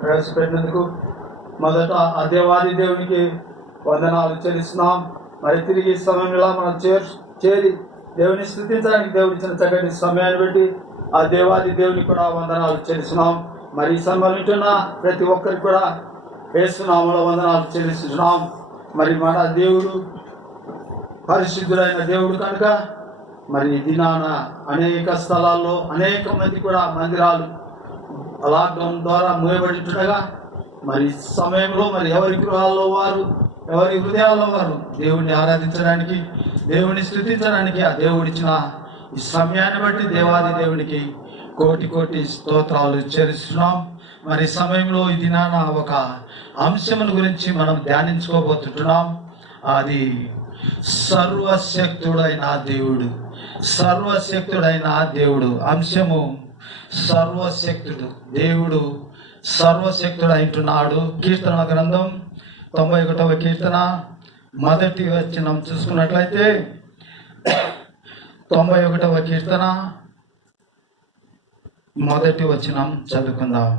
ప్రవేశపెట్టినందుకు మొదట ఆ దేవాది దేవునికి వందనాలు చెల్లిస్తున్నాం. మరి తిరిగి సమయంలో మనం చేరి దేవుని స్తుతించడానికి దేవుడు ఇచ్చిన చక్కటి సమయాన్ని బట్టి ఆ దేవాది దేవునికి కూడా వందనాలు చెల్లిస్తున్నాం. మరి ఈ సమయం వింటున్న ప్రతి ఒక్కరికి కూడా యేసునామములో వందనాలు చెల్లిస్తున్నాం. మరి మన దేవుడు పరిశుద్ధుడైన దేవుడు కనుక మరి దినాన అనేక స్థలాల్లో అనేక మంది కూడా మందిరాలు లాక్డౌన్ ద్వారా మూయబడింటుండగా మరి సమయంలో మరి ఎవరి గృహాల్లో వారు, ఎవరి హృదయాల్లో వారు దేవుడిని ఆరాధించడానికి, దేవుడిని స్తుతించడానికి ఆ దేవుడిచ్చిన ఈ సమయాన్ని బట్టి దేవాది దేవునికి కోటి కోటి స్తోత్రాలు చెల్లిస్తున్నాం. మరి సమయంలో ఈ దినాన ఒక అంశముల గురించి మనం ధ్యానించుకోబోతుంటున్నాం. అది సర్వశక్తుడైన దేవుడు. సర్వశక్తుడైన దేవుడు అంశము సర్వశక్తుడు. దేవుడు సర్వశక్తుడు అంటున్నాడు. కీర్తన గ్రంథం 91వ కీర్తన మొదటి వచనం చూసుకున్నట్లయితే 91వ కీర్తన మొదటి వచనం చదువుకుందాం.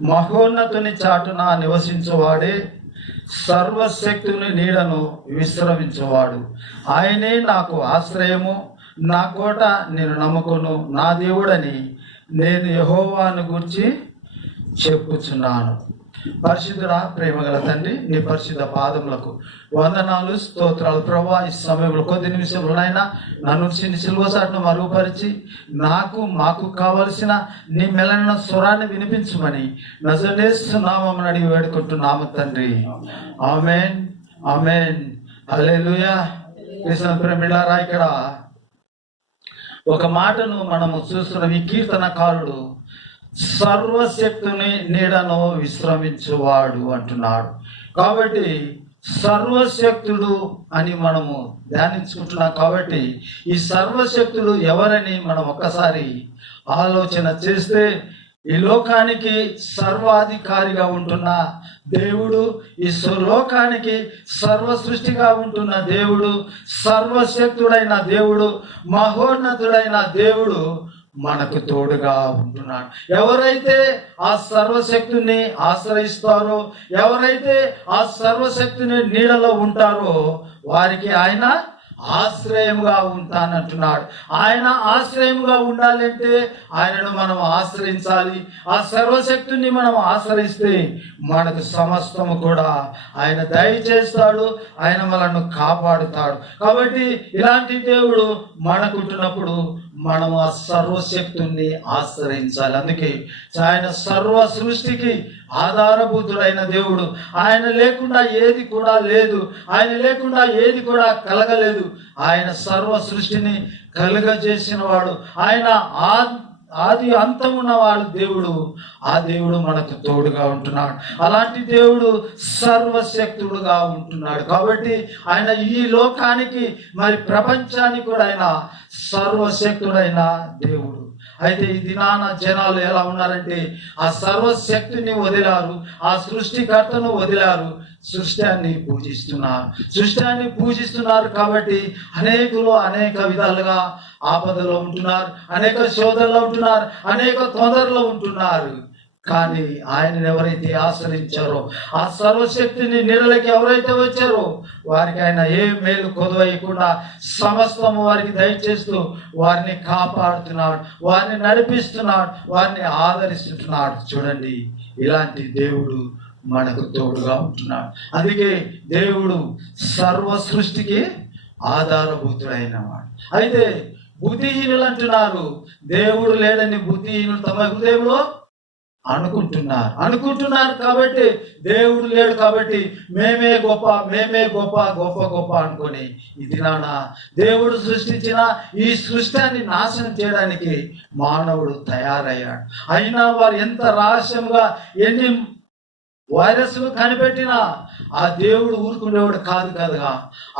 మహోన్నతుని చాటున నివసించువాడే సర్వశక్తుని నీడను విశ్రమించువాడు. ఆయనే నాకు ఆశ్రయము, నా కోట, నేను నమ్ముకును నా దేవుడని నేను యెహోవాను గూర్చి చెప్పుచున్నాను. పరిశుద్ధుడా, ప్రేమగల తండ్రి, నీ పరిశుద్ధ పాదములకు వందనాలు, స్తోత్రాలు ప్రభువా. ఈ సమయంలో కొద్ది నిమిషంలోనైనా నన్ను సిలువ చాటును మరుగుపరిచి మాకు కావలసిన నీ మెలన స్వరాన్ని వినిపించమని నజరేస్తు నామమున అడిగి వేడుకుంటున్నాము తండ్రి. ఆమేన్, ఆమేన్, హల్లెలూయా. కృష్ణ ప్రేమిలారా, ఇక్కడ ఒక మాటను మనము చూస్తున్నాం. ఈ కీర్తనకారుడు సర్వశక్తుని నీడను విశ్రమించువాడు అంటున్నాడు. కాబట్టి సర్వశక్తుడు అని మనము ధ్యానించుకుంటున్నాం. కాబట్టి ఈ సర్వశక్తుడు ఎవరని మనం ఒక్కసారి ఆలోచన చేస్తే, ఈ లోకానికి సర్వాధికారిగా ఉంటున్న దేవుడు, ఈ లోకానికి సర్వ సృష్టిగా ఉంటున్న దేవుడు, సర్వశక్తుడైన దేవుడు, మహోన్నతుడైన దేవుడు మనకు తోడుగా ఉంటున్నాడు. ఎవరైతే ఆ సర్వశక్తిని ఆశ్రయిస్తారో, ఎవరైతే ఆ సర్వశక్తిని నీడలో ఉంటారో వారికి ఆయన ఆశ్రయముగా ఉంటానంటున్నాడు. ఆయన ఆశ్రయముగా ఉండాలంటే ఆయనను మనం ఆశ్రయించాలి. ఆ సర్వశక్తిని మనం ఆశ్రయిస్తే మనకు సమస్తము కూడా ఆయన దయచేస్తాడు, ఆయన మనల్ని కాపాడుతాడు. కాబట్టి ఇలాంటి దేవుడు మనకుంటున్నప్పుడు మనం ఆ సర్వశక్తుని ఆశ్రయించాలి. అందుకే ఆయన సర్వ సృష్టికి ఆధారభూతుడైన దేవుడు. ఆయన లేకుండా ఏది కూడా లేదు, ఆయన లేకుండా ఏది కూడా కలగలేదు. ఆయన సర్వ సృష్టిని కలుగజేసిన వాడు, ఆయన ఆది అంతమున్నవాడు దేవుడు. ఆ దేవుడు మనకు తోడుగా ఉంటున్నాడు. అలాంటి దేవుడు సర్వశక్తుడుగా ఉంటున్నాడు. కాబట్టి ఆయన ఈ లోకానికి, మరి ప్రపంచానికి కూడా ఆయన సర్వశక్తుడైన దేవుడు. అయితే ఈ దినాన జనాలు ఎలా ఉన్నారంటే ఆ సర్వశక్తిని వదిలారు, ఆ సృష్టికర్తను వదిలారు, సృష్టాన్ని పూజిస్తున్నారు. కాబట్టి అనేకులు అనేక విధాలుగా ఆపదలో ఉంటున్నారు, అనేక శోధనలో ఉంటున్నారు, అనేక తొందరలో ఉంటున్నారు. కానీ ఆయనను ఎవరైతే ఆశ్రయించారో, ఆ సర్వశక్తిని నీడలకి ఎవరైతే వచ్చారో వారికి ఆయన ఏ మేలు కొదవయ్యకుండా సమస్తము వారికి దయచేస్తూ వారిని కాపాడుతున్నాడు, వారిని నడిపిస్తున్నాడు, వారిని ఆదరిస్తున్నాడు. చూడండి, ఇలాంటి దేవుడు మనకు తోడుగా ఉంటున్నాడు. అందుకే దేవుడు సర్వ సృష్టికి ఆధారభూతుడైన వాడు. అయితే బుద్ధిహీనులు అంటున్నారు దేవుడు లేడని. బుద్ధిహీనులు తమ హృదయంలో అనుకుంటున్నారు. కాబట్టి దేవుడు లేడు, కాబట్టి మేమే గొప్ప అనుకొని ఈ దినాన దేవుడు సృష్టించిన ఈ సృష్టిని నాశనం చేయడానికి మానవుడు తయారయ్యాడు. అయినా వారు ఎంత రహస్యంగా ఎన్ని వైరస్లు కనిపెట్టినా ఆ దేవుడు ఊరుకునేవాడు కాదు కదా.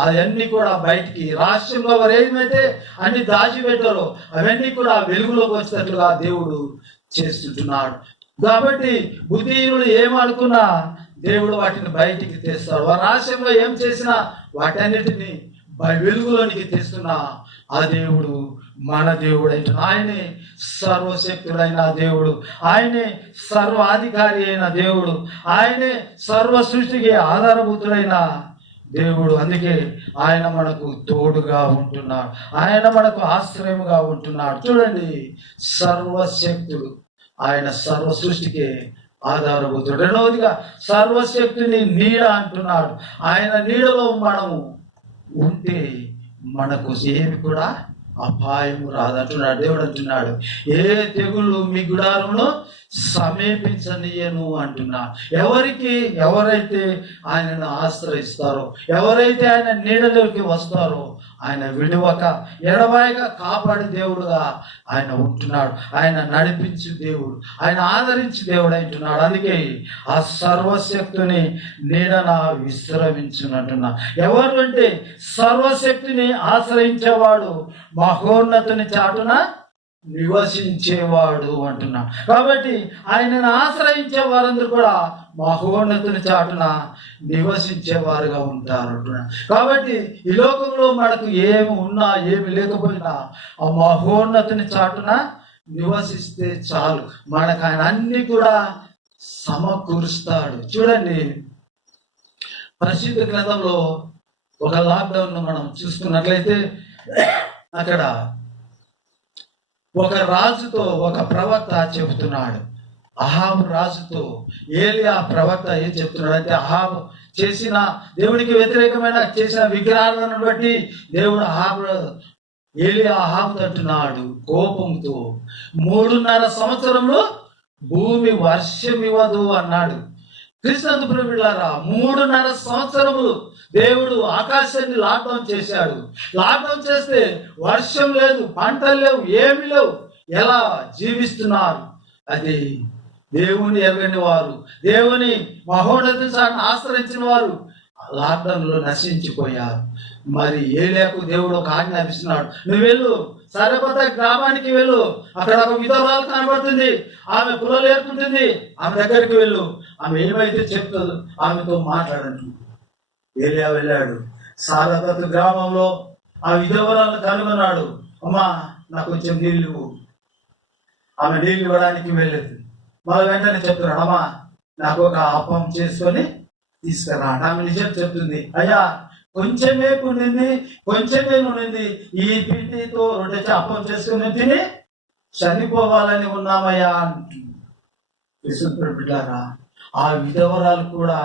అవన్నీ కూడా బయటికి రహస్యంగా వారు ఏమైతే అన్ని దాచిపెట్టారో అవన్నీ కూడా వెలుగులోకి వచ్చేటట్లుగా దేవుడు చేస్తుంటున్నాడు. కాబట్టి బుద్ధిహీనులు ఏమనుకున్నా దేవుడు వాటిని బయటికి తెస్తాడు. వారు రహస్యంగా ఏం చేసినా వాటన్నిటిని వెలుగులోనికి తెస్తున్నా ఆ దేవుడు మన దేవుడు అంటే ఆయనే సర్వశక్తుడైన దేవుడు, ఆయనే సర్వాధికారి అయిన దేవుడు, ఆయనే సర్వ సృష్టికి ఆధారభూతుడైన దేవుడు. అందుకే ఆయన మనకు తోడుగా ఉంటున్నాడు, ఆయన మనకు ఆశ్రయముగా ఉంటున్నాడు. చూడండి, సర్వశక్తుడు, ఆయన సర్వ సృష్టికి ఆధారభూతుడు. రెండవదిగా సర్వశక్తిని నీడ అంటున్నాడు. ఆయన నీడలో మనము ఉంటే మనకు ఏమి కూడా అపాయము రాదంటున్నాడు. దేవుడు అంటున్నాడు, ఏ తెగుళ్ళు మీ గుడారమును సమీపించనీయను అంటున్నాడు. ఎవరైతే ఆయనను ఆశ్రయిస్తారో, ఎవరైతే ఆయన నీడలోకి వస్తారో, ఆయన విడువక ఎడబాయక కాపాడే దేవుడుగా ఆయన ఉంటున్నాడు. ఆయన నడిపించే దేవుడు, ఆయన ఆదరించే దేవుడు అంటున్నాడు. అందుకే ఆ సర్వశక్తిని నీడన విశ్రమించునంటున్నా. ఎవరు అంటే సర్వశక్తిని ఆశ్రయించేవాడు మహోన్నతుని చాటున నివసించేవాడు అంటున్నా. కాబట్టి ఆయనను ఆశ్రయించే వారందరూ కూడా మహోన్నతుని చాటున నివసించేవారుగా ఉంటారు అంటున్నా. కాబట్టి ఈ లోకంలో మనకు ఏమి ఉన్నా ఏమి లేకపోయినా ఆ మహోన్నతుని చాటున నివసిస్తే చాలు, మనకు ఆయన అన్ని కూడా సమకూరుస్తాడు. చూడండి, పరిశుద్ధ గ్రంథంలో ఒక లాక్డౌన్ మనం చూసుకున్నట్లయితే అక్కడ ఒక రాజుతో ఒక ప్రవక్త చెబుతున్నాడు. అహాబు రాజుతో ఏలియా ప్రవక్త ఏం చెప్తున్నాడు అంటే, అహాబు చేసిన దేవునికి వ్యతిరేకమైన చేసిన విగ్రహాలను బట్టి దేవుడు ఏలియా అహాబు అంటున్నాడు కోపంతో, 3.5 సంవత్సరంలో భూమి వర్షం ఇవ్వదు అన్నాడు. క్రీస్తు ప్రియులారా, 3.5 సంవత్సరములు దేవుడు ఆకాశాన్ని లాక్డౌన్ చేశాడు. లాక్డౌన్ చేస్తే వర్షం లేదు, పంటలు లేవు, ఏమి లేవు. ఎలా జీవిస్తున్నారు? అది దేవుని ఎరగని వారు, దేవుని మహోన్నతిని ఆశ్రయించిన వారు లాక్డౌన్లో నశించిపోయారు. మరి ఏలియాకు దేవుడు ఒక ఆజ్ఞాపిస్తున్నాడు, నువ్వు వెళ్ళు, సరేపత గ్రామానికి వెళ్ళు, అక్కడ ఒక విధవరాలు కనబడుతుంది, ఆమె పుల్లలు ఏర్పుంటుంది, ఆమె దగ్గరికి వెళ్ళు, ఆమె ఏమైతే చెప్తుందో ఆమెతో మాట్లాడండి. ఏలియా వెళ్ళాడు. సారపతు గ్రామంలో ఆ విధవరాలను కనుగొన్నాడు. అమ్మా, నాకు కొంచెం నీళ్ళు ఇవ్వు. ఆమె నీళ్ళు ఇవ్వడానికి వెళ్ళేది. మళ్ళీ వెంటనే చెప్తున్నాడు, అమ్మా నాకు ఒక అప్పం చేసుకొని తీసుకురా. ఆమె నిజం చెప్తుంది, అయ్యా కొంచెమే ఉండింది, కొంచెమే ఉండింది, ఈ పిండితో రొట్టె అప్పం చేసుకుని తిని చనిపోవాలని ఉన్నామయ్యా అంటుంది. బిడ్డారా, ఆ విధవరాలు కూడా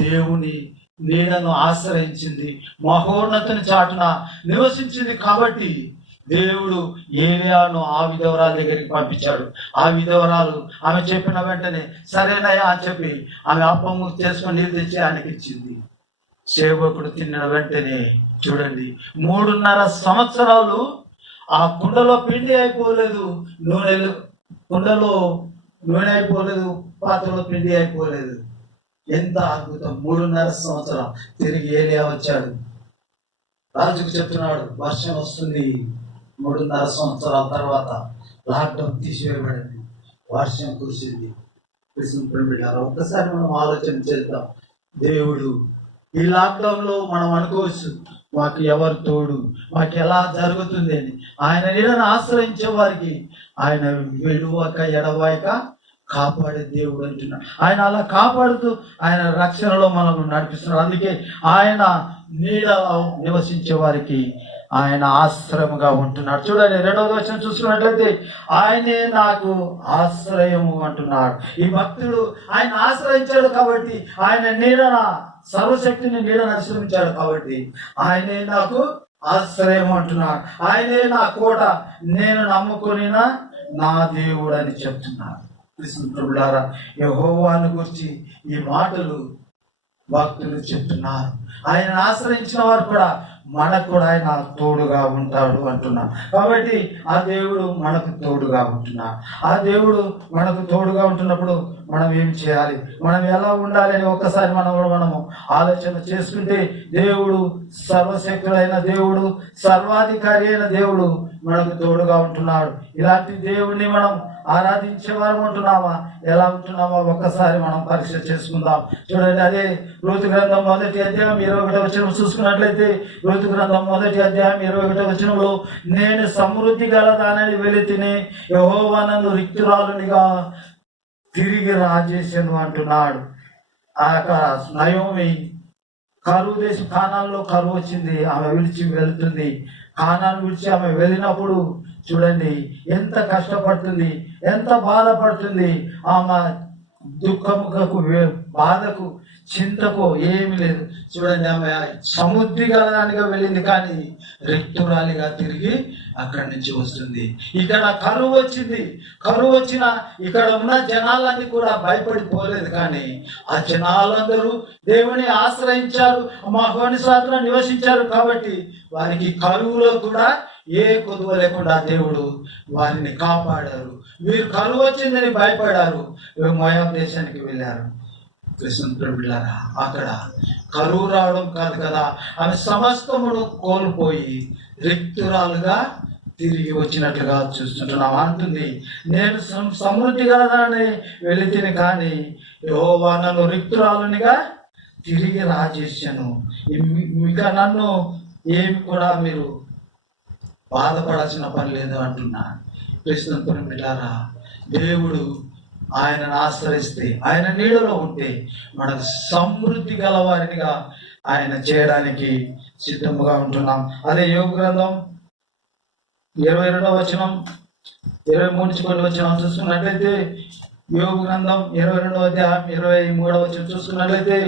దేవుని నీడను ఆశ్రయించింది, మహోన్నతుని చాటున నివసించింది. కాబట్టి దేవుడు ఏలియాను ఆ విధవరాల దగ్గరికి పంపించాడు. ఆ విధవరాలు ఆమె చెప్పిన వెంటనే సరేనయ్యా అని చెప్పి ఆమె అప్పము చేసుకొని నీళ్ళు తెచ్చి ఆయనకి ఇచ్చింది. సేవకుడు తిన్న వెంటనే చూడండి, 3.5 సంవత్సరాలు ఆ కుండలో పిండి అయిపోలేదు, కుండలో నూనె అయిపోలేదు, పాత్రలో పిండి అయిపోలేదు. ఎంత అద్భుతం! 3.5 సంవత్సరం తిరిగి ఏలియా వచ్చాడు. రాజుకు చెప్తున్నాడు, వర్షం వస్తుంది. 3.5 సంవత్సరాల తర్వాత లాక్డౌన్ తీసివేయబడింది, వర్షం కురిసింది. ఒక్కసారి మనం ఆలోచన చేద్దాం. దేవుడు ఈ లాక్డౌన్లో మనం అనుకోవచ్చు, మాకు ఎవరు తోడు, మాకు ఎలా జరుగుతుంది అని. ఆయన నీడను ఆశ్రయించే వారికి ఆయన విడువక ఎడవాయక కాపాడే దేవుడు అంటున్నాడు. ఆయన అలా కాపాడుతూ ఆయన రక్షణలో మనల్ని నడిపిస్తున్నాడు. అందుకే ఆయన నీడలో నివసించే వారికి ఆయన ఆశ్రయముగా ఉంటున్నాడు. చూడండి, 2వ వచనం చూసుకున్నట్లయితే ఆయనే నాకు ఆశ్రయము అంటున్నాడు. ఈ భక్తుడు ఆయన ఆశ్రయించాడు కాబట్టి, ఆయన నీడన సర్వశక్తిని నీడను ఆశ్రయించాడు కాబట్టి ఆయనే నాకు ఆశ్రయం అంటున్నాడు. ఆయనే నా కోట, నేను నమ్ముకొని నా దేవుడు అని చెప్తున్నాడు. కృష్ణులారా, యెహోవాను గురించి ఈ మాటలు భక్తులు చెప్తున్నారు. ఆయన ఆశ్రయించిన వారు కూడా మనకు కూడా ఆయన తోడుగా ఉంటాడు అంటున్నాడు. కాబట్టి ఆ దేవుడు మనకు తోడుగా ఉంటున్నాడు. ఆ దేవుడు మనకు తోడుగా ఉంటున్నప్పుడు మనం ఏం చేయాలి, మనం ఎలా ఉండాలి అని ఒక్కసారి మనము ఆలోచన చేసుకుంటే, దేవుడు సర్వశక్తుడైన దేవుడు, సర్వాధికారి అయిన దేవుడు మనకు తోడుగా ఉంటున్నాడు. ఇలాంటి దేవుడిని మనం ఆరాధించే వారు ఉంటున్నావా, ఎలా ఉంటున్నావా ఒక్కసారి మనం పరీక్ష చేసుకుందాం. చూడండి, అదే ఋతు గ్రంథం 1వ అధ్యాయం 21వ వచనం చూసుకున్నట్లయితే, ఋతు గ్రంథం 1వ అధ్యాయం 21వ వచనంలో, నేను సమృద్ధి గలదానని వెలితిని, యెహోవా నన్ను రిక్తురాలునిగా తిరిగి రాజేశాను అంటున్నాడు. నయోమి కరువు దేశం కానాన్లో కరువు వచ్చింది, ఆమె విడిచి వెళ్తుంది. కానాను విడిచి ఆమె వెళ్ళినప్పుడు చూడండి ఎంత కష్టపడుతుంది, ఎంత బాధపడుతుంది. ఆమె దుఃఖముకు, బాధకు, చింతకు ఏమి లేదు. చూడండి, ఆమె సముద్రి గలదానిగా వెళ్ళింది, కానీ రిక్తురాలిగా తిరిగి అక్కడి నుంచి వస్తుంది. ఇక్కడ కరువు వచ్చింది. కరువు వచ్చిన ఇక్కడ ఉన్న జనాలన్నీ కూడా భయపడిపోలేదు, కానీ ఆ జనాలందరూ దేవుని ఆశ్రయించారు, మహోన్నతుని నివసించారు. కాబట్టి వారికి కరువులో కూడా ఏ కొదువ లేకుండా దేవుడు వారిని కాపాడారు. వీరు కరువు వచ్చిందని భయపడారు, మోయాబు దేశానికి వెళ్ళారు. కృష్ణ బిడ్డలారా, అక్కడ కరువు రావడం కాదు కదా, ఆమె సమస్తమును కోల్పోయి రిక్తురాలుగా తిరిగి వచ్చినట్లుగా చూస్తుంటున్నాం. అంటుంది, నేను సమృద్ధి గలదాన్ని వెళితిని, కానీ యెహోవా నన్ను రిక్తురాలునిగా తిరిగి రాజేశాను. ఇంకా నన్ను ఏమి కూడా మీరు బాధపడాల్సిన పని లేదు అంటున్నా. కృష్ణ బిడ్డలారా, దేవుడు ఆయనను ఆశ్రయిస్తే, ఆయన నీడలో ఉంటే మనకు సమృద్ధి గలవారినిగా ఆయన చేయడానికి సిద్ధముగా ఉంటున్నాం. అదే యోబు గ్రంథం 22వ వచనం 23 కొన్ని వచనం చూసుకున్నట్లయితే, యోబు గ్రంథం 22వ అధ్యాయం 23వ వచనం చూసుకున్నట్లయితే,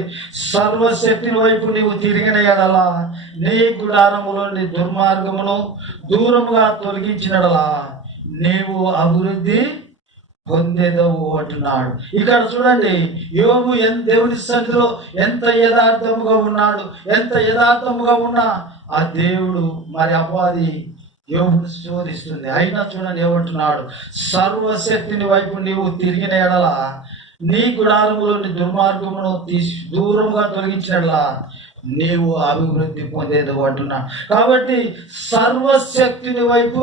సర్వశక్తిని వైపు నీవు తిరిగిన ఎడల నీ గుడారములోని దుర్మార్గమును దూరముగా తొలగించినడలా నీవు అభివృద్ధి పొందేదవు అంటున్నాడు. ఇక్కడ చూడండి, యోబు దేవుని సన్నిధిలో ఎంత యథార్థముగా ఉన్నాడు. ఎంత యథార్థముగా ఉన్నా ఆ దేవుడు మరి అపవాది యోబును శోధిస్తుంది. అయినా చూడండి ఏమంటున్నాడు, సర్వశక్తిని వైపు నీవు తిరిగిన ఎడల నీ గుడారములోని దుర్మార్గమును దూరంగా తొలగించినట్లా నీవు అభివృద్ధి పొందేదవు అంటున్నాడు. కాబట్టి సర్వశక్తిని వైపు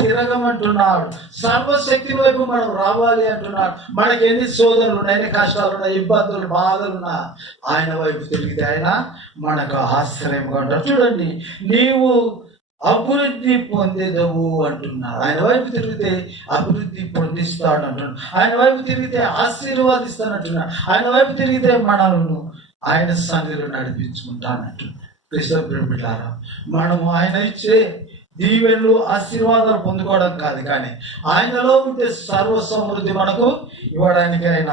తిరగమంటున్నాడు. సర్వశక్తిని వైపు మనం రావాలి అంటున్నాడు. మనకి ఎన్ని శోధనలు ఉన్నాయి, ఎన్ని కష్టాలు ఉన్నాయి, ఇబ్బందులు, బాధలున్నా ఆయన వైపు తిరిగితే ఆయన మనకు ఆశ్రయంగా ఉంటాడు. చూడండి, నీవు అభివృద్ధి పొందేదవు అంటున్నాడు. ఆయన వైపు తిరిగితే అభివృద్ధి పొందిస్తాడు అంటున్నాడు. ఆయన వైపు తిరిగితే ఆశీర్వాదిస్తాను అంటున్నాడు. ఆయన వైపు తిరిగితే మనలను ఆయన సన్నిధిలో నడిపించుకుంటానంటున్నాడు. కృష్ణ బిడ్డలారా, మనము ఆయన ఇచ్చే దీవెనలు, ఆశీర్వాదాలు పొందుకోవడం కాదు, కానీ ఆయనలో ఉంటే సర్వ సమృద్ధి మనకు ఇవ్వడానికి ఆయన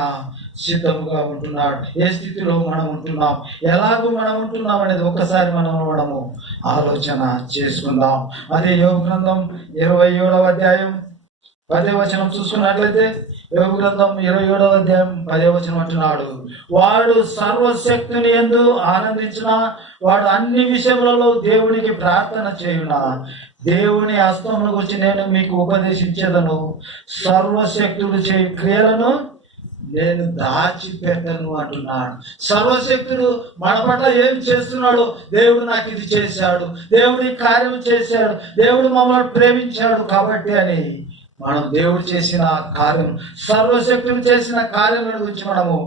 సిద్ధముగా ఉంటున్నాడు. ఏ స్థితిలో మనం ఉంటున్నాం, ఎలాగో మనం ఉంటున్నాం అనేది ఒక్కసారి మనము ఆలోచన చేసుకుందాం. అదే యోబు గ్రంథం 27వ అధ్యాయం 10వ వచనం చూసుకున్నట్లయితే, యోబు గ్రంథం 27వ అధ్యాయం 10వ వచనం అంటున్నాడు, వాడు సర్వశక్తిని యందు ఆనందించిన వాడు అన్ని విషయములలో దేవునికి ప్రార్థన చేయునా దేవుని హస్తమును గురించి నేను మీకు ఉపదేశించేదను, సర్వశక్తుడు చేయు క్రియలను నేను దాచిపెట్టను అంటున్నాడు. సర్వశక్తుడు మన పట్ల ఏం చేస్తున్నాడు, దేవుడు నాకు ఇది చేశాడు, దేవుడు ఈ కార్యం చేశాడు, దేవుడు మమ్మల్ని ప్రేమించాడు కాబట్టి అని మనం దేవుడు చేసిన కార్యం, సర్వశక్తుడు చేసిన కార్యం గురించి మనము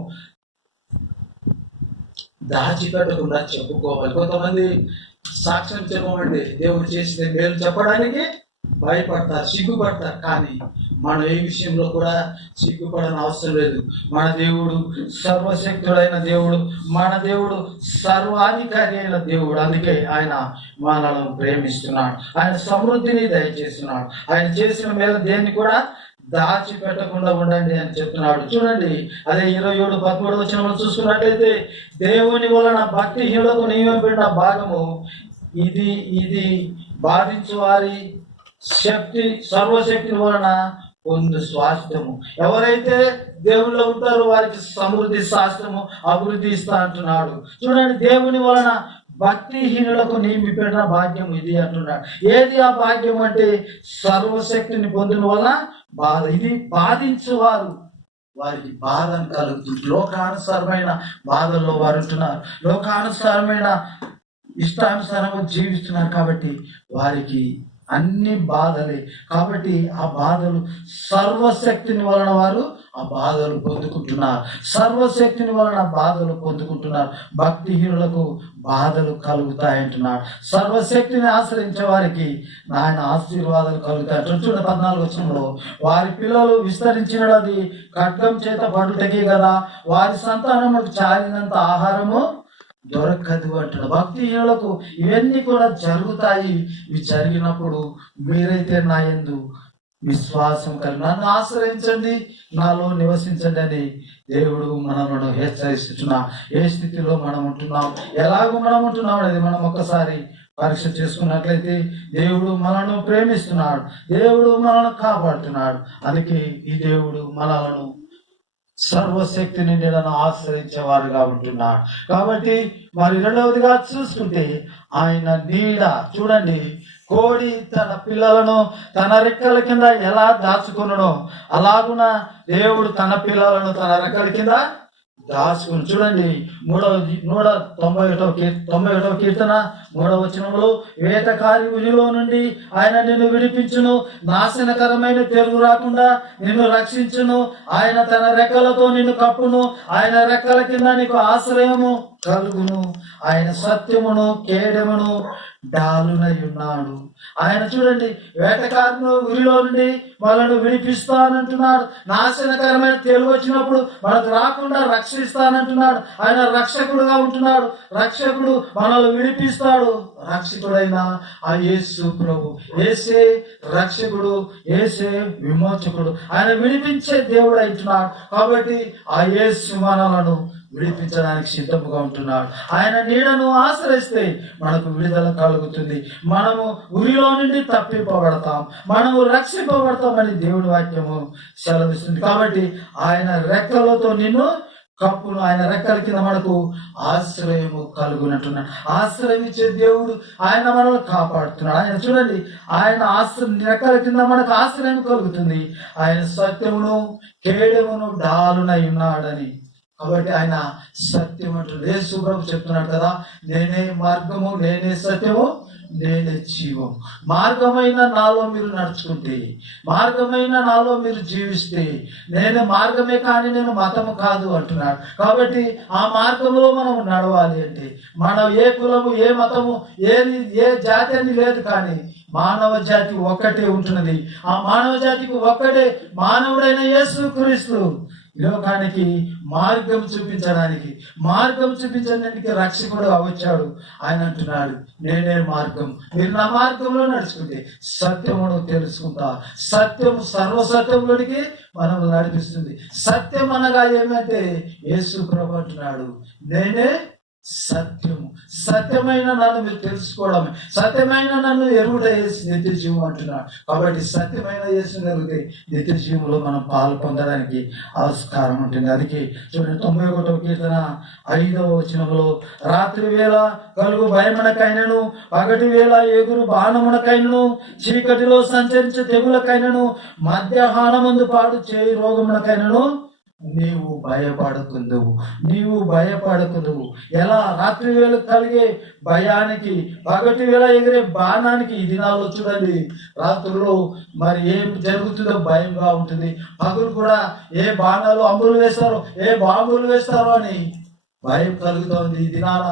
దాచిపెట్టకుండా చెప్పుకోవాలి. కొంతమంది సాక్ష్యం చెప్పమండి, దేవుడు చేసిన మేలు చెప్పడానికి భయపడతారు, సిగ్గుపడతారు. కానీ మనం ఏ విషయంలో కూడా సిగ్గుపడని అవసరం లేదు. మన దేవుడు సర్వశక్తుడైన దేవుడు, మన దేవుడు సర్వాధికారి అయిన దేవుడు. అందుకే ఆయన మనలను ప్రేమిస్తున్నాడు, ఆయన సమృద్ధిని దయచేస్తున్నాడు. ఆయన చేసిన మేలు దేన్ని కూడా దాచిపెట్టకుండా ఉండండి అని చెప్తున్నాడు. చూడండి, అదే 27-13 వచనంలో చూసుకున్నట్లయితే, దేవుని వలన భక్తిహీనులకు నియమబడిన భాగము ఇది బాధించు వారి శక్తి సర్వశక్తి వలన పొందు స్వాస్థ్యము. ఎవరైతే దేవుళ్ళు ఉంటారో వారికి సమృద్ధి, శాస్త్రము, అభివృద్ధి ఇస్తా అంటున్నాడు. చూడండి, దేవుని వలన భక్తిహీనులకు నియమిపెట్టిన భాగ్యం ఇది అంటున్నాడు. ఏది ఆ భాగ్యం అంటే సర్వశక్తిని పొందిన వలన బాధ. ఇది బాధించేవారు వారికి బాధను కలుగుతుంది. లోకానుసారమైన బాధల్లో వారు ఉంటున్నారు, లోకానుసారమైన ఇష్టానుసారంగా జీవిస్తున్నారు. కాబట్టి వారికి అన్ని బాధలే. కాబట్టి ఆ బాధలు సర్వశక్తిని వలన వారు ఆ బాధలు పొందుకుంటున్నారు. సర్వశక్తిని వలన బాధలు పొందుకుంటున్నారు. భక్తిహీనులకు బాధలు కలుగుతాయంటున్నాడు. సర్వశక్తిని ఆశ్రయించే వారికి ఆయన ఆశీర్వాదాలు కలుగుతాయి. చూడండి 14 వచనంలో, వారి పిల్లలు విస్తరించినది ఖడ్గం చేత పడుటకే కదా, వారి సంతానములకు చాలినంత ఆహారము దొరకదు అంటాడు. భక్తిహీనులకు ఇవన్నీ కూడా జరుగుతాయి. ఇవి జరిగినప్పుడు మీరైతే నా యందు విశ్వాసం కలిగి నన్ను ఆశ్రయించండి, నాలో నివసించండి అని దేవుడు మనలను హెచ్చరిస్తున్నా. ఏ స్థితిలో మనం ఉంటున్నాం, ఎలాగో మనం ఉంటున్నాం అనేది మనం ఒక్కసారి పరీక్ష చేసుకున్నట్లయితే దేవుడు మనను ప్రేమిస్తున్నాడు, దేవుడు మనల్ని కాపాడుతున్నాడు. అందుకే ఈ దేవుడు మనలను సర్వశక్తిని నీడను ఆశ్రయించేవారుగా ఉంటున్నాడు. కాబట్టి మరి రెండవదిగా చూసుకుంటే ఆయన నీడ. చూడండి, కోడి తన పిల్లలను తన రెక్కల కింద ఎలా దాచుకునో అలాగున దేవుడు తన పిల్లలను తన రెక్కల కింద దాచుకుని. చూడండి 191వ కీర్తన 3వ వచనంలో, వేటకారి ఉరిలో నుండి ఆయన నిన్ను విడిపించును, నాశనకరమైన తెరుగు రాకుండా నిన్ను రక్షించును, ఆయన తన రెక్కలతో నిన్ను కప్పును, ఆయన రెక్కల కింద నీకు ఆశ్రయము కలుగును, ఆయన సత్యమును కేడమును డాలునై ఉన్నాడు. ఆయన చూడండి, వేటకారును ఉరిలో నుండి వాళ్ళను విడిపిస్తానంటున్నాడు. నాశనకరమైన తెలుగు వచ్చినప్పుడు మనకు రాకుండా రక్షిస్తానంటున్నాడు. ఆయన రక్షకుడుగా ఉంటున్నాడు. రక్షకుడు మనల్ని విడిపిస్తాడు. రక్షకుడైన ఆ యేసు ప్రభు, యేసే రక్షకుడు, యేసే విమోచకుడు, ఆయన విడిపించే దేవుడు అంటున్నాడు. కాబట్టి ఆ యేసు మనలను విడిపించడానికి సిద్ధముగా ఉంటున్నాడు. ఆయన నీడను ఆశ్రయిస్తే మనకు విడుదల కలుగుతుంది. మనము ఉరిలో నుండి తప్పింపబడతాం, మనము రక్షింపబడతామని దేవుడి వాక్యము సెలవిస్తుంది. కాబట్టి ఆయన రెక్కలతో నిన్ను కప్పును, ఆయన రెక్కల కింద మనకు ఆశ్రయము కలుగునట్టున్నాడు. ఆశ్రయించే దేవుడు ఆయన మనల్ని కాపాడుతున్నాడు. ఆయన చూడండి, ఆయన రెక్కల కింద మనకు ఆశ్రయం కలుగుతుంది. ఆయన సత్యమును కేడమును డాలునై ఉన్నాడని. కాబట్టి ఆయన సత్యం అంటాడు. యేసు ప్రభు చెప్తున్నాడు కదా, నేనే మార్గము, నేనే సత్యము, నేనే జీవం. మార్గమైన నాలో మీరు నడుచుకుంటే, మార్గమైన నాలో మీరు జీవిస్తే, నేను మార్గమే కానీ నేను మతము కాదు అంటున్నాడు. కాబట్టి ఆ మార్గంలో మనం నడవాలి అంటే మనం ఏ కులము, ఏ మతము, ఏ జాతి అని లేదు, కానీ మానవ జాతి ఒక్కటే ఉంటున్నది. ఆ మానవ జాతికి ఒక్కటే మానవుడైన యేసు క్రీస్తు లోకానికి మార్గం చూపించడానికి రక్షకుడు వచ్చాడు. ఆయన అంటున్నాడు, నేనే మార్గం, మీరు నా మార్గంలో నడుచుకుంటే సత్యమును తెలుసుకుంటా. సత్యము సర్వసత్యంలోనికి మనం నడిపిస్తుంది. సత్యం అనగా ఏమంటే యేసు ప్రభు అంటున్నాడు, నేనే సత్యము. సత్యమైన నన్ను మీరు తెలుసుకోవడమే, సత్యమైన నన్ను ఎరుగుట యేసు నిత్య జీవం అంటున్నాడు. కాబట్టి సత్యమైన యేసు ఎరిగితే నిత్య జీవంలో మనం పాలు పొందడానికి ఆస్కారం ఉంటుంది. అందుకే చూడండి 91వ కీర్తన 5వ వచనంలో, రాత్రి వేళ కలుగు భయమునకైనను, పగటి వేళ ఎగురు బాణమునకైనను, చీకటిలో సంచరించే తెగులకైనను, మధ్యాహ్నమందు పాడు చేయి రోగమునకైనను నీవు భయపడకుందువు. ఎలా? రాత్రి వేళ కలిగే భయానికి, పగటి వేళ ఎగిరే బాణానికి. ఈ దినాల్లో చూడండి, రాత్రుల్లో మరి ఏం జరుగుతుందో భయంగా ఉంటుంది. పగులు కూడా ఏ బాణాలు అమ్ములు వేస్తారో, ఏ బాంబులు వేస్తారో అని భయం కలుగుతోంది. ఈ దినాల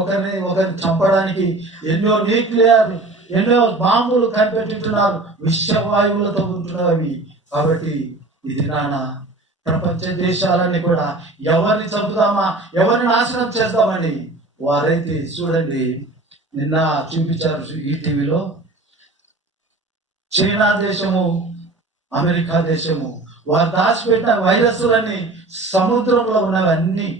ఒకరిని చంపడానికి ఎన్నో బాంబులు కనిపెట్టుతున్నారు, విషవాయువులతో ఉంటున్నవి. కాబట్టి ఈ దినాన ప్రపంచ దేశాలన్నీ కూడా ఎవరిని చంపుదామా, ఎవరిని నాశనం చేద్దామని వారైతే చూడండి, నిన్న చూపించారు ఈ టీవీలో, చైనా దేశము, అమెరికా దేశము వారు దాచిపెట్టిన వైరస్లన్నీ సముద్రంలో ఉన్నవి. అన్ని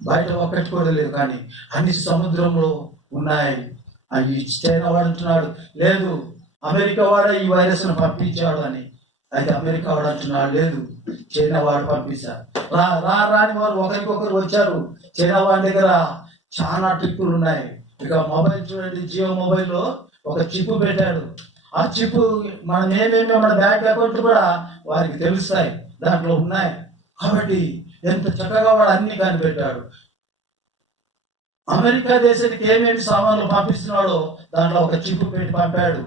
బయట ఒక్కటి కూడా లేదు, కానీ అన్ని సముద్రంలో ఉన్నాయి. అవి చైనా వాడు అంటున్నాడు, లేదు అమెరికా వాడే ఈ వైరస్ను పంపించాడు అని. అయితే అమెరికా వాడు అంటున్నాడు, లేదు చైనా వాడు పంపిస్తారు. రాని వారు ఒకరికొకరు వచ్చారు. చైనా వాడి దగ్గర చాలా ట్రిప్పులు ఉన్నాయి. ఇక మొబైల్ చూడండి, జియో మొబైల్లో ఒక చిప్పు పెట్టాడు. ఆ చిప్పు మనం ఏమేమి మన బ్యాంక్ అకౌంట్ కూడా వారికి తెలుస్తాయి, దాంట్లో ఉన్నాయి. కాబట్టి ఎంత చక్కగా వాడు అన్ని కనిపెట్టాడు. అమెరికా దేశానికి ఏమేమి సామాన్లు పంపిస్తున్నాడో దాంట్లో ఒక చిప్పు పెట్టి పంపాడు.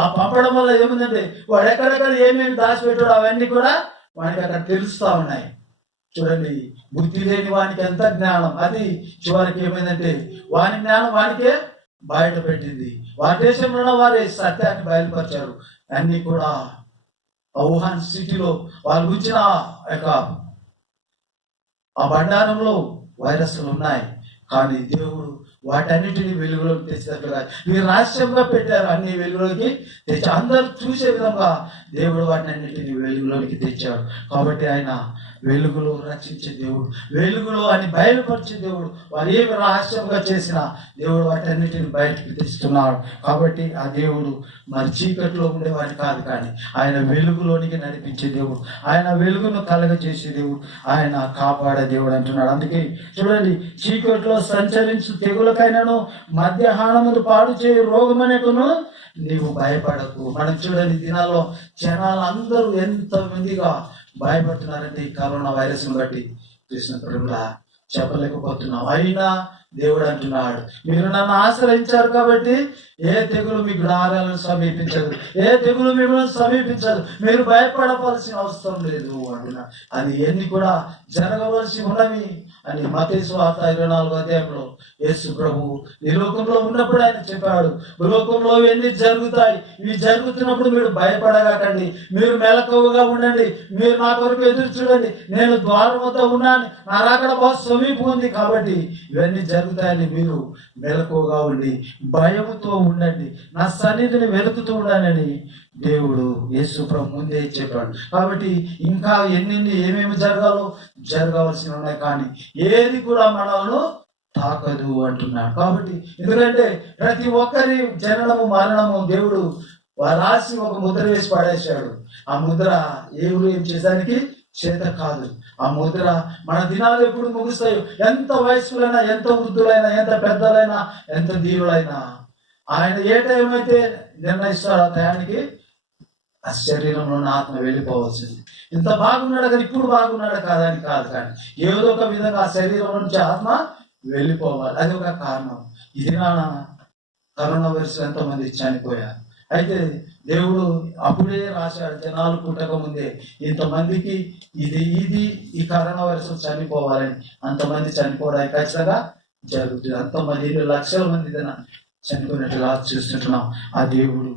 ఆ పంపడం వల్ల ఏముందంటే వాడు ఎక్కడెక్కడ ఏమేమి దాచిపెట్టాడో అవన్నీ కూడా వాడికి అక్కడ తెలుస్తా ఉన్నాయి. చూడండి, బుద్ధి లేని వానికి ఎంత జ్ఞానం, అది చివరికి ఏమైందంటే వాని జ్ఞానం వానికే బయట పెట్టింది. వారి దేశంలో ఉన్న వారి సత్యాన్ని బయలుపరిచారు. అన్ని కూడా వుహాన్ సిటీలో వాళ్ళు ఉంచిన ఆ బండారంలో వైరస్లు ఉన్నాయి. కానీ దేవుడు వాటన్నిటిని వెలుగులోకి తెచ్చినట్లుగా మీరు రహస్యంగా పెట్టారు, అన్ని వెలుగులోకి తెచ్చి అందరూ చూసే విధంగా దేవుడు వాటిని అన్నిటిని వెలుగులోకి తెచ్చాడు. కాబట్టి ఆయన వెలుగులో రక్షించే దేవుడు, వెలుగులో అని బయలుపరిచే దేవుడు. వారు ఏమి రహస్యంగా చేసినా దేవుడు వాటన్నిటిని బయటకు తెస్తున్నాడు. కాబట్టి ఆ దేవుడు మరి చీకట్లో ఉండేవాడిని కాదు, కానీ ఆయన వెలుగులోనికి నడిపించే దేవుడు, ఆయన వెలుగును కలగజేసే దేవుడు, ఆయన కాపాడే దేవుడు అంటున్నాడు. అందుకే చూడండి, చీకట్లో సంచరించు తెగులకైనాను మధ్యాహ్నమును పాడు చేయు రోగమనేకును నీవు భయపడకు. మనం చూడండి, దినాల్లో జనాలు అందరూ ఎంత మందిగా భయపడుతున్నారంటే ఈ కరోనా వైరస్ను బట్టి చూసినప్పుడు చెప్పలేకపోతున్నాం. అయినా దేవుడు అంటున్నాడు, మీరు నన్ను ఆశ్రయించారు కాబట్టి ఏ తెగులు మీ గుడారాలను సమీపించదు, ఏ తెగులు మిమ్మల్ని సమీపించదు, మీరు భయపడవలసిన అవసరం లేదు అంటున్నాడు. అది ఎన్ని కూడా జరగవలసి ఉన్నవి అని మత్తయి సువార్త 24వ అధ్యాయంలో యేసు ప్రభు ఈ లోకంలో ఉన్నప్పుడు ఆయన చెప్పాడు, లోకంలో ఎన్ని జరుగుతాయి, ఇవి జరుగుతున్నప్పుడు మీరు భయపడగాకండి, మీరు మెలకువగా ఉండండి, మీరు నా కొరకు ఎదురు చూడండి, నేను ద్వారం వద్ద ఉన్నాను, నా రాకడ బహు సమీపం ఉంది, కాబట్టి ఇవన్నీ జరుగుతాయని మీరు మెలకువగా ఉండి భయముతో ఉండండి, నా సన్నిధిని వెతుకుతూ ఉండాలని దేవుడు యేసు ప్రభు ముందే చెప్పాడు. కాబట్టి ఇంకా ఏమేమి జరగవలసి ఉన్నాయి, కానీ ఏది కూడా మనల్ని తాకదు అంటున్నాడు. కాబట్టి ఎందుకంటే ప్రతి ఒక్కరి జననము మరణము దేవుడు రాసి ఒక ముద్ర వేసి పడేశాడు. ఆ ముద్ర ఎవరు ఏం చేసానికి చేత కాదు. ఆ ముద్ర మన దినాలు ఎప్పుడు ముగుస్తాయో, ఎంత వయస్సులైనా, ఎంత వృద్ధులైనా, ఎంత పెద్దలైనా, ఎంత ధీరులైనా, ఆయన ఏ టైం అయితే నిర్ణయిస్తాడు ఆ టయానికి ఆ శరీరంలో ఉన్న ఆత్మ వెళ్ళిపోవాల్సింది. ఇంత బాగున్నాడు కదా, ఇప్పుడు బాగున్నాడు కాదని కాదు, కానీ ఏదో ఒక విధంగా ఆ శరీరం నుంచి ఆత్మ వెళ్ళిపోవాలి. అది ఒక కారణం. ఇది నా కరోనా వైరస్ ఎంతోమంది చనిపోయారు. అయితే దేవుడు అప్పుడే రాశాడు, జనాలు పుట్టక ముందే ఇంతమందికి ఈ కరోనా వైరస్ చనిపోవాలని, అంతమంది చనిపోవడానికి ఖచ్చితంగా జరుగుతుంది. అంతమంది 2 లక్షల మంది చనిపోయినట్టుగా చూస్తుంటున్నాం. ఆ దేవుడు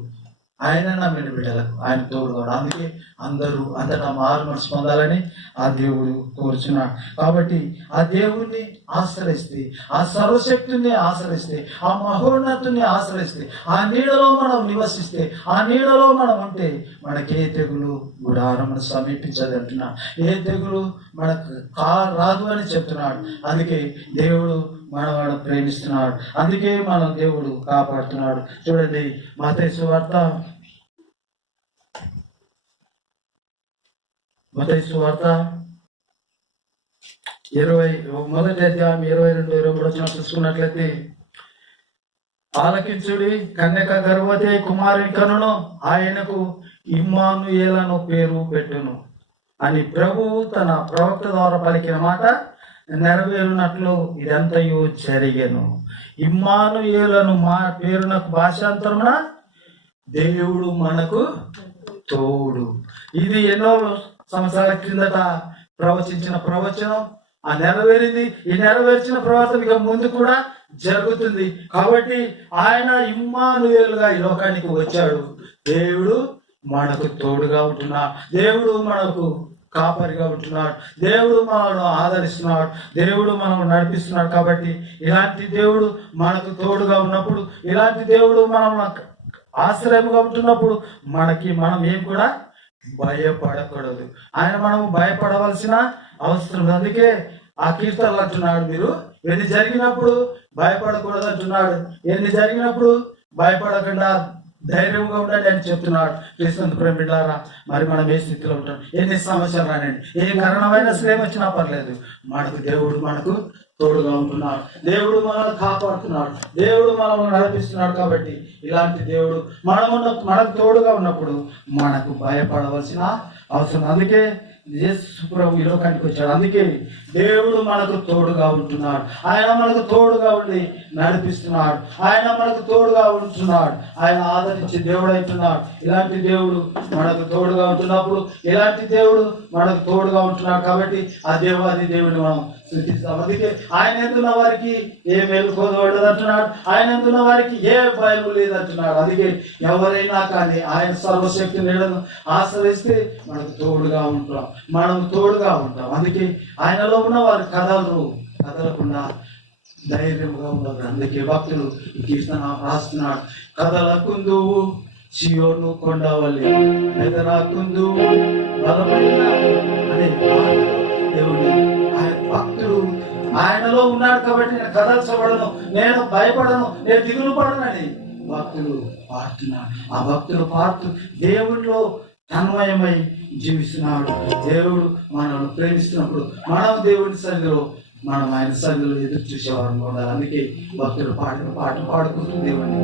ఆయన నమ్మిన బిడ్డలకు ఆయన తోడుగా, అందుకే అందరూ అంతటా మారు మనసు పొందాలని ఆ దేవుడు కోరుచున్నాడు. కాబట్టి ఆ దేవుణ్ణి ఆశ్రయిస్తే, ఆ సర్వశక్తుని ఆశ్రయిస్తే, ఆ మహోన్నతుని ఆశ్రయిస్తే, ఆ నీడలో మనం నివసిస్తే, ఆ నీడలో మనం ఉంటే మనకి ఏ తెగులు గుడారమును సమీపించదు అంటున్నాడు. ఏ తెగులు మనకు రాదు అని చెప్తున్నాడు. అందుకే దేవుడు మనవాడు ప్రేమిస్తున్నాడు, అందుకే మన దేవుడు కాపాడుతున్నాడు. చూడండి, మత్తయి సువార్త 21వ అధ్యాయం 22-23 చూసుకున్నట్లయితే, ఆలకించుడి, కన్యక గర్భవతి కుమారుని కనును, ఆయనకు ఇమ్మానుయేలను పేరు పెట్టును అని ప్రభువు తన ప్రవక్త ద్వారా పలికిన మాట నెరవేరునట్లు ఇదంతయు జరిగెను. ఇమ్మానుయేలను మా పేరునకు భాషాంతరమున దేవుడు మనకు తోడు. ఇది ఎన్నో సంవత్సరాల క్రిందట ప్రవచించిన ప్రవచనం ఆ నెరవేరింది. ఈ నెరవేర్చిన ప్రవర్తన ఇక ముందు కూడా జరుగుతుంది. కాబట్టి ఆయన ఇమ్మానుయేలుగా ఈ లోకానికి వచ్చాడు. దేవుడు మనకు తోడుగా ఉంటున్నాడు, దేవుడు మనకు కాపరిగా ఉంటున్నాడు, దేవుడు మనల్ని ఆదరిస్తున్నాడు, దేవుడు మనం నడిపిస్తున్నాడు. కాబట్టి ఇలాంటి దేవుడు మనకు తోడుగా ఉన్నప్పుడు, ఇలాంటి దేవుడు మనం ఆశ్రయంగా ఉంటున్నప్పుడు మనం ఏం కూడా భయపడకూడదు. మనం భయపడవలసిన అవసరం. అందుకే ఆ కీర్తనలు అంటున్నాడు, మీరు ఎన్ని జరిగినప్పుడు భయపడకూడదు అంటున్నాడు. ఎన్ని జరిగినప్పుడు భయపడకుండా ధైర్యంగా ఉండండి అని చెప్తున్నాడు. క్రీస్తు ప్రేమిలారా, మరి మనం ఏ స్థితిలో ఉంటాం, ఎన్ని సమస్యలు రానండి, ఏ కారణమైన శ్రేమ వచ్చినా పర్లేదు, దేవుడు మనకు తోడుగా ఉంటున్నాడు, దేవుడు మనల్ని కాపాడుతున్నాడు, దేవుడు మనల్ని నడిపిస్తున్నాడు. కాబట్టి ఇలాంటి దేవుడు మనకు తోడుగా ఉన్నప్పుడు మనకు భయపడవలసిన అవసరం. అందుకే యేసు ప్రభు ఈ లోకానికి వచ్చాడు. అందుకే దేవుడు మనకు తోడుగా ఉంటున్నాడు. ఆయన మనకు తోడుగా ఉండి నడిపిస్తున్నాడు. ఆయన మనకు తోడుగా ఉంటున్నాడు. ఆయన ఆదరించే దేవుడు అవుతున్నాడు. ఇలాంటి దేవుడు మనకు తోడుగా ఉంటున్నప్పుడు, ఇలాంటి దేవుడు మనకు తోడుగా ఉంటున్నాడు కాబట్టి ఆ దేవాది దేవుడిని మనం స్తుతిస్తాం. అందుకే ఆయన ఎందున్న వారికి ఏ మేలుకోదు అంటున్నాడు. ఆయన ఎందున్న వారికి ఏ భయం లేదంటున్నాడు. అందుకే ఎవరైనా కానీ ఆయన సర్వశక్తి నీడను ఆశ్రయిస్తే మనకు తోడుగా ఉంటాం, మనం తోడుగా ఉంటాం. అందుకే ఆయనలో ఉన్న వారు కదలకుండా ధైర్యంగా ఉండదు. అందుకే భక్తులు ఈ కీర్తన రాస్తున్నాడు. కదలకుందువు సియోను కొండవల్లి, బెదరకుందువు బలమైన అనే దేవుడు. ఆయన భక్తుడు ఆయనలో ఉన్నాడు కాబట్టి నేను కదల్చబడను, నేను భయపడను, నేను దిగులు పడనని భక్తులు పాడుతున్నాడు. ఆ భక్తులు పాడుతూ దేవుడిలో తన్మయమై జీవిస్తున్నాడు. దేవుడు మనల్ని ప్రేమిస్తున్నప్పుడు మనం దేవుడి సన్నిధిలో, మనం ఆయన సన్నిధిలో ఎదురు చూసేవారు ఉండాలి. అందుకే భక్తులు పాడిన పాట పాడుకుంటూ దేవుడిని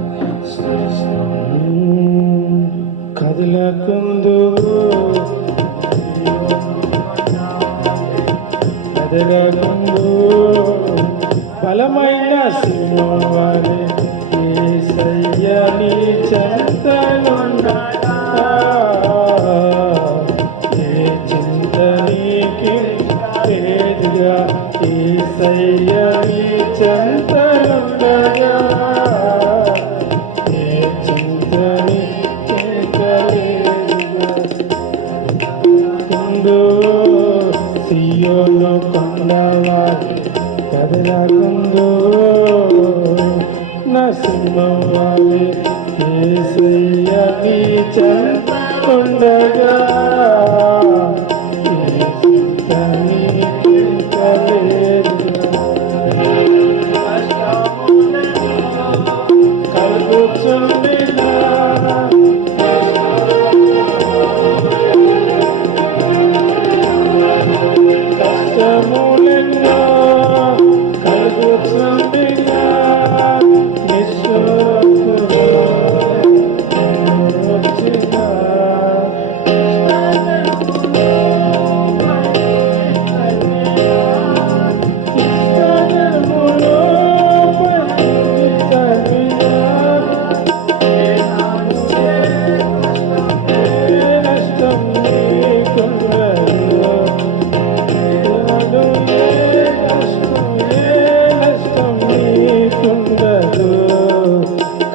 కదలకుందు బలమైన సింహవాణి యేసయ్య నీ చెంతనుండగా, ఏ చింత నీకి లేదుగా, యేసయ్య నీ చెంతనుండగా, ఏ చింత నీకి లేదుగా. సియోను కొండవారి కదలకుందు నరసింహవారి యేసయ్య నీ చెంత ఉండగా, కలుగుచుండినా కష్టములెన్నో కలుగుచుండినా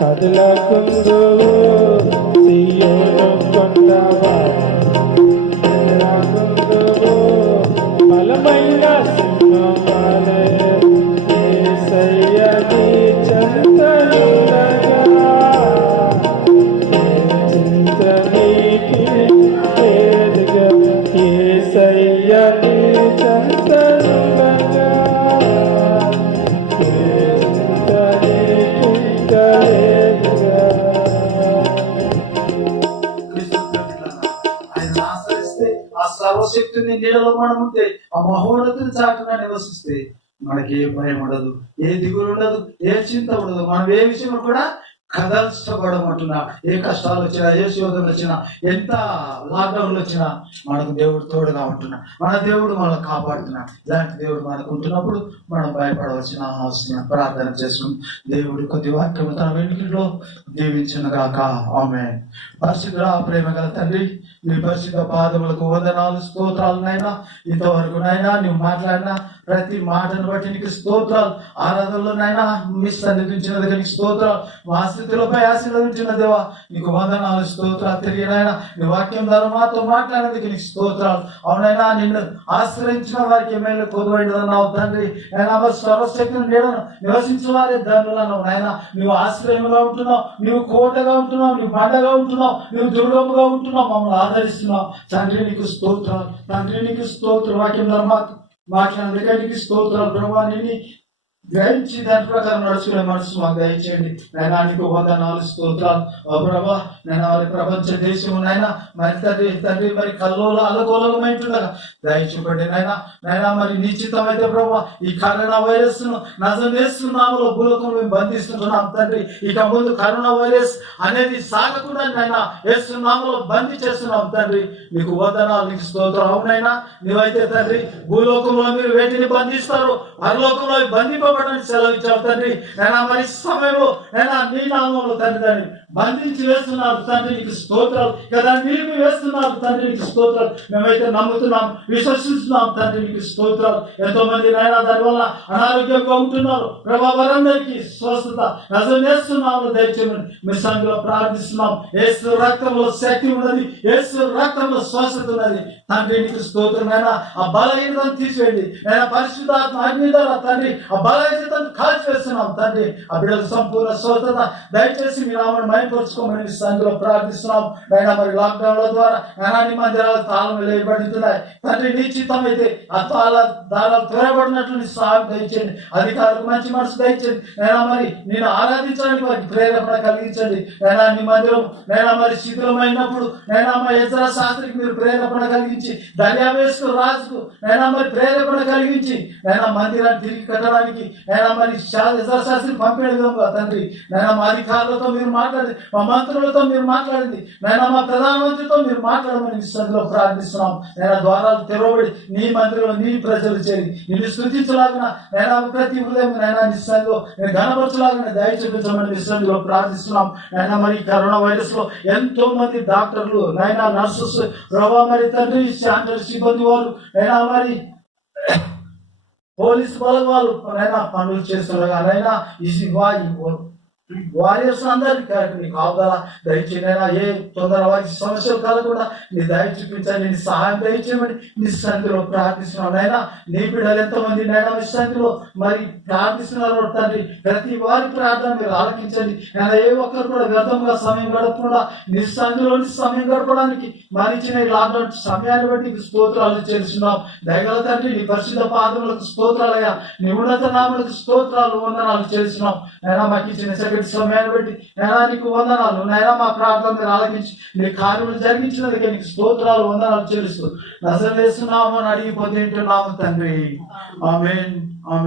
కదలకుందు సియోను కొండవారి బలమైన సింహవాణి యేసయ్య నీ చెంతనుండగా, ఏ చింత నీకి లేదుగా, యేసయ్య నీ చెంతనుండగా, ఏ చింత నీకి లేదుగా. ఆయన ఆశ్రయిస్తే, ఆ సర్వశక్తిని నీడలో మనం ఉంటే, ఆ మహోన్నతుని చాటున నివసిస్తే మనకి ఏ భయం ఉండదు, ఏ దిగులు ఉండదు, ఏ చింత ఉండదు. మనం ఏ విషయంలో కూడా కదల్చబడమంటున్నా. ఏ కష్టాలు వచ్చినా, ఏ శోధనలు వచ్చినా, ఎంత లాక్డౌన్లు వచ్చినా మనకు దేవుడు తోడుగా ఉంటున్నా. మన దేవుడు మనల్ని కాపాడుతున్నా. ఇలాంటి దేవుడు మనకు ఉంటున్నప్పుడు మనం భయపడవలసిన అవసరం. ప్రార్థన చేసుకుని దేవుడు కొద్ది వాక్యం తన వెనుకలో దీవించునుగాక. ఆమేన్. పరిశుద్ధ ప్రేమ గల తండ్రి, నీ పరిశుద్ధ పాదములకు వందనాలు, స్తోత్రాలు నైనా. ఇంతవరకు నైనా నువ్వు మాట్లాడిన ప్రతి మాటను బట్టి నీకు స్తోత్రాలు. ఆరాధనలో నైనా మీ సన్నిధి ఉంచినందుకు నీకు స్తోత్రాలు. మా స్థితిలోపై ఆశీర్వదించిన దేవా నీకు వందనాలు, స్తోత్రాలు. తిరిగి నాయనా నీ వాక్యం ద్వారా మాతో మాట్లాడేందుకు నీకు స్తోత్రాలు. అవునైనా నిన్ను ఆశ్రయించిన వారికి మేలు కొదువైనదన్నావు తండ్రి. నైనా సర్వశక్తిని నీడను నివసించిన వారే ధనులను. నాయనా నువ్వు ఆశ్రయముగా ఉంటున్నావు, నువ్వు కోటగా ఉంటున్నావు, నువ్వు బండగా ఉంటున్నావు, నువ్వు దుర్గముగా ఉంటున్నావు, మమ్మల్ని ఆదరిస్తున్నావు. తండ్రి నీకు స్తోత్రాలు, తండ్రి నీకు స్తోత్రం. వాక్యం ద్వారా మాట్లాడినందుకే నీకు స్తోత్రాలు ప్రభావ. గ్రహించి దాని ప్రకారం నడుచుకునే మనసు మాకు దయచేయండి. నాయన నీకు వందనాలు, స్తోత్రాలు. ఓ ప్రభా, నేను వారి ప్రపంచ దేశం నాయన మరి తండ్రి మరి అలకోలమైంటుండగా దయచూపండి నాయన మరి నిశ్చితమైతే ప్రభా ఈ కరోనా వైరస్ ను నజరేస్తున్నాములో భూలోకంలో మేము బంధిస్తున్నాం తండ్రి. ఇక ముందు కరోనా వైరస్ అనేది సాగకుండా నాయన యేసునామములో బందీ చేస్తున్నాం తండ్రి. నీకు వందనాలు, నీకు స్తోత్రం. అవునైనా నీవైతే తండ్రి భూలోకంలో మీరు వేటిని బంధిస్తారు, పరలోకంలో బంధింపబడని సెలవిచ్చావు తండ్రి. నేను మరి సమయంలో నేను నీ నామంలో తండ్రి దాన్ని బంధించి వేస్తున్నారు తండ్రి, నీకు స్తోత్రాలు కదా. నిలిపి వేస్తున్నారు తండ్రి, నీకు స్తోత్రాలు. మేమైతే నమ్ముతున్నాం, విశ్వసిస్తున్నాం తండ్రి, నీకు స్తోత్రాలు. ఎంతో మంది నాయన దానివల్ల అనారోగ్యంగా ఉంటున్నారు ప్రభా, వారందరికీ స్వస్థత నజరేస్తున్నాము దయచేయమని మీ సంఘంలో ప్రార్థిస్తున్నాం. యేసు రక్తంలో శక్తి ఉన్నది, యేసు రక్తంలో స్వస్థత ఉన్నది తండ్రి, నీకు స్తోత్రం. నాయన ఆ బలహీనతను తీసివేయండి నాయన, పరిశుద్ధాత్మ అగ్ని ద్వారా తండ్రి ఆ బలహీనతను కాల్చివేస్తున్నాం తండ్రి. ఆ బిడ్డలకు సంపూర్ణ స్వస్థత దయచేసి మీ నామను మయంపరుచుకోమని మీ సంఘంలో ప్రార్థిస్తున్నాం. నాయన మరి లాక్డౌన్ల ద్వారా అనాని మందిరాల తాళం వేయబడుతున్నాయి తండ్రి, నిశ్చితం అయితే ఆ దారాలు త్వరపడినట్లు నీ సహాయం దయచేయండి. అధికారులకు మంచి మనసు దయచేయండి నాయన. మరి నేను ఆరాధించడానికి వారికి ప్రేరేపణ కలిగించండి నాయన. నీ మందిరం నాయన మరి శిథిలమైనప్పుడు నాయన మా ఎజ్రా శాస్త్రికి మీరు ప్రేరేపణ కలిగించి, దర్యావేశకు రాజుకు నాయన మరి ప్రేరేపణ కలిగించి నాయన మందిరాన్ని తిరిగి కట్టడానికి నాయన మరి ఎజ్రా శాస్త్రికి పంపిన విధంగా తండ్రి నాయన మా అధికారులతో మీరు మాట్లాడింది, మా మంత్రులతో మీరు మాట్లాడింది నాయన, మా ప్రధానమంత్రితో మీరు మాట్లాడమని విశ్వంలో ప్రార్థిస్తున్నాం. నేను ద్వారాలు తెరవబడి నీ మందిరంలో నీ ప్రజలు చేరి నిన్ను స్థుతించలాగిన నేను ప్రతి హృదయం నైనా నిశ్చయంలో నేను ఘనపరచలాగిన దయ చూపించమని విశ్వంలో ప్రార్థిస్తున్నాం. నైనా మరి కరోనా వైరస్ లో ఎంతో మంది డాక్టర్లు నైనా నర్సెస్ ప్రభావ మరి తండ్రి శానిటరీ సిబ్బంది వాళ్ళు నైనా మరి పోలీసు బలం వాళ్ళు నైనా పనులు చేస్తున్నారు నైనా వారియర్స్ అందరికీ నీ కాపుదల దయచేయనైనా, ఏ తొందరవారి సమస్యలు కలగకుండా నీ దయ చూపించండి, నీ సహాయం దయచేయమని నీ సన్నిధిలో ప్రార్థిస్తున్నాం. నైనా నీ బిడ్డలు ఎంతమంది నైనా మీ సన్నిధిలో మరి ప్రార్థిస్తున్నారు తండ్రి, ప్రతి వారి ప్రార్థన మీరు ఆలకించండి. నేను ఏ ఒక్కరు కూడా వ్యర్థంగా సమయం గడపకుండా నీ సన్నిధిలోని సమయం గడపడానికి మరిచిన ఈ లాక్డౌన్ సమయాన్ని బట్టి స్తోత్రాలు చేస్తున్నాం. దయగల తండ్రి నీ పరిశుద్ధ పాదములకు స్తోత్రాలయ్యా, నీ ఉన్నత నామలకు స్తోత్రాలు వందనాలు చేస్తున్నాం. నైనా మాకు ఇచ్చిన సమయాన్ని బట్టి నైనా నీకు వందనాలు. నైనా మా ప్రార్థన మీరు ఆలకించి నీ కార్యములు జరిగించినందుకే నీకు స్తోత్రాలు వందనాలు చెల్లిస్తూ నజరేస్తున్నాము అని అడిగిపోతే తండ్రి. ఆమేన్, ఆమేన్.